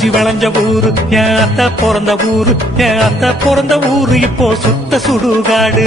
அரிசி வளைஞ்ச ஊரு என் அத்தை பிறந்த ஊரு என் அத்தை பிறந்த ஊரு இப்போ சுத்த சுடுகாடு.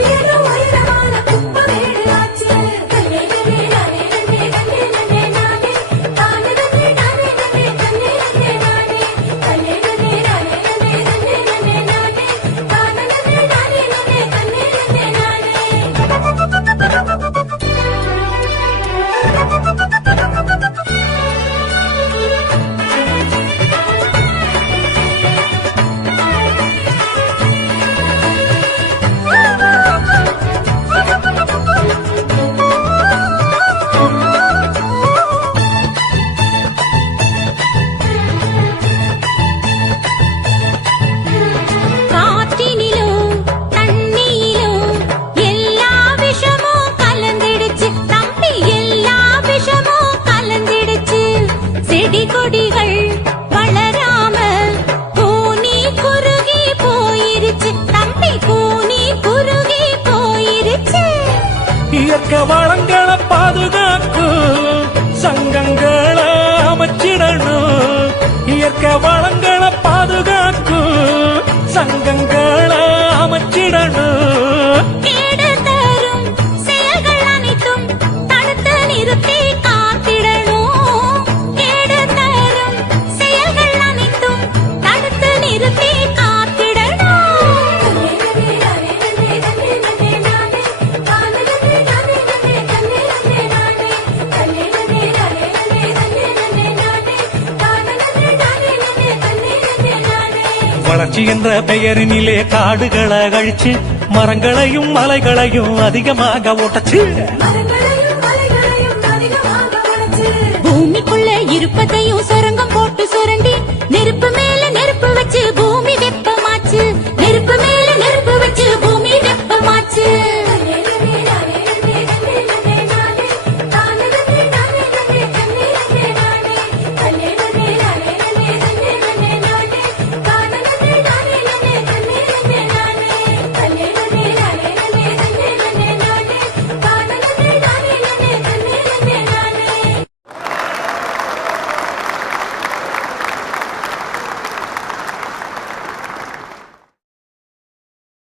கொடிகள் வளராம பூனி குறுகி போயிருச்சு. தம்பி பூனி குறுகி போயிருச்சு. இயற்க வளங்களை பாதுகாக்கும் சங்கங்களை அமைச்சிடணும். இயற்க வளங்களை பாதுகாக்கும் சங்கங்களை வளர்ச்சி என்ற பெயரினிலே காடுகளை அழிச்சு மரங்களையும் மலைகளையும் அதிகமாக ஓட்டச்சு.